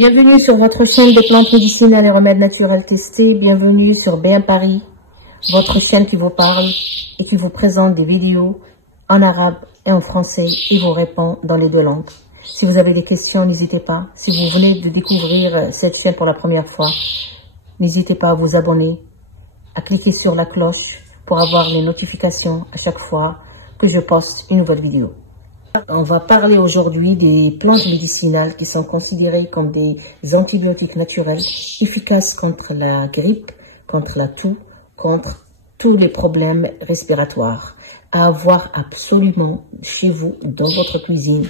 Bienvenue sur votre chaîne des plantes médicinales et remèdes naturels testés. Bienvenue sur BM Paris, votre chaîne qui vous parle et qui vous présente des vidéos en arabe et en français et vous répond dans les deux langues. Si vous avez des questions, n'hésitez pas. Si vous venez de découvrir cette chaîne pour la première fois, n'hésitez pas à vous abonner, à cliquer sur la cloche pour avoir les notifications à chaque fois que je poste une nouvelle vidéo. On va parler aujourd'hui des plantes médicinales qui sont considérées comme des antibiotiques naturels efficaces contre la grippe, contre la toux, contre tous les problèmes respiratoires à avoir absolument chez vous dans votre cuisine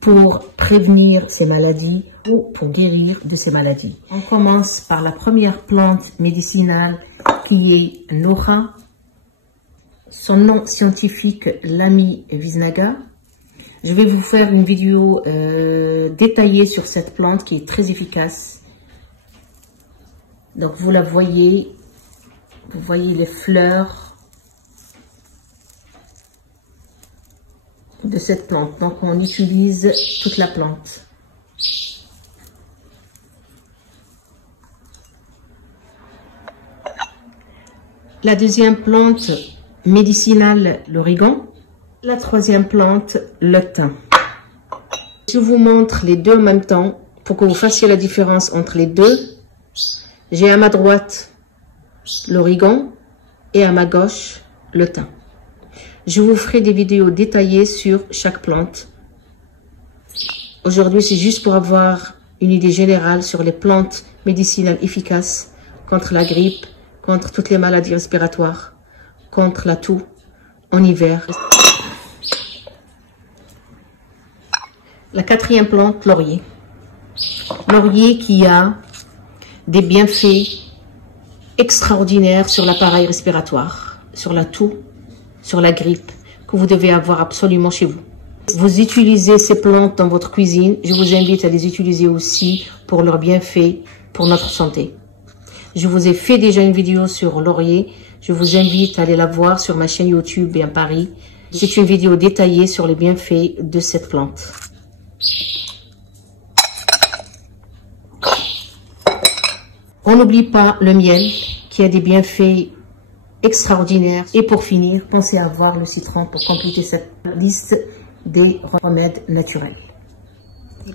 pour prévenir ces maladies ou pour guérir de ces maladies. On commence par la première plante médicinale qui est Noha. Son nom scientifique, Lami Visnaga. Je vais vous faire une vidéo détaillée sur cette plante qui est très efficace. Donc vous la voyez, vous voyez les fleurs de cette plante. Donc on utilise toute la plante. La deuxième plante médicinale, l'origan. La troisième plante, le thym. Je vous montre les deux en même temps pour que vous fassiez la différence entre les deux. J'ai à ma droite l'origan et à ma gauche le thym. Je vous ferai des vidéos détaillées sur chaque plante. Aujourd'hui, c'est juste pour avoir une idée générale sur les plantes médicinales efficaces contre la grippe, contre toutes les maladies respiratoires, contre la toux en hiver. La quatrième plante, laurier. Laurier qui a des bienfaits extraordinaires sur l'appareil respiratoire, sur la toux, sur la grippe, que vous devez avoir absolument chez vous. Vous utilisez ces plantes dans votre cuisine. Je vous invite à les utiliser aussi pour leurs bienfaits pour notre santé. Je vous ai fait déjà une vidéo sur laurier. Je vous invite à aller la voir sur ma chaîne YouTube BM Paris. C'est une vidéo détaillée sur les bienfaits de cette plante. On n'oublie pas le miel qui a des bienfaits extraordinaires. Et pour finir, pensez à avoir le citron pour compléter cette liste des remèdes naturels.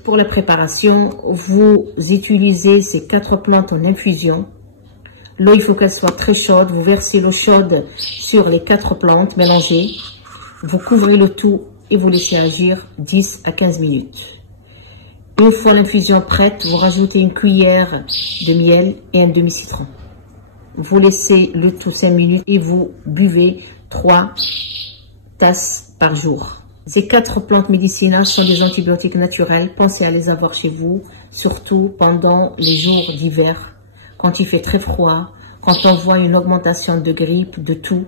Pour la préparation, vous utilisez ces 4 plantes en infusion. L'eau, il faut qu'elle soit très chaude. Vous versez l'eau chaude sur les 4 plantes mélangées. Vous couvrez le tout et vous laissez agir 10 à 15 minutes. Une fois l'infusion prête, vous rajoutez une cuillère de miel et un demi-citron. Vous laissez le tout 5 minutes et vous buvez 3 tasses par jour. Ces 4 plantes médicinales sont des antibiotiques naturels. Pensez à les avoir chez vous, surtout pendant les jours d'hiver, quand il fait très froid, quand on voit une augmentation de grippe, de toux,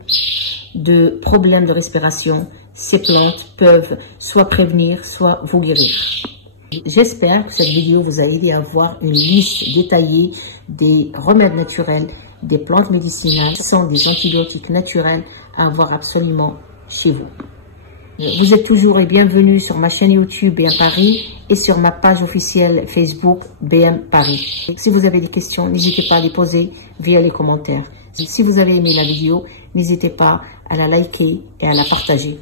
de problèmes de respiration. Ces plantes peuvent soit prévenir, soit vous guérir. J'espère que cette vidéo vous a aidé à avoir une liste détaillée des remèdes naturels, des plantes médicinales qui sont des antibiotiques naturels à avoir absolument chez vous. Vous êtes toujours et bienvenue sur ma chaîne YouTube BM Paris et sur ma page officielle Facebook BM Paris. Si vous avez des questions, n'hésitez pas à les poser via les commentaires. Si vous avez aimé la vidéo, n'hésitez pas à la liker et à la partager.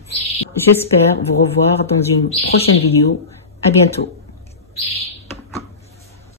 J'espère vous revoir dans une prochaine vidéo. À bientôt.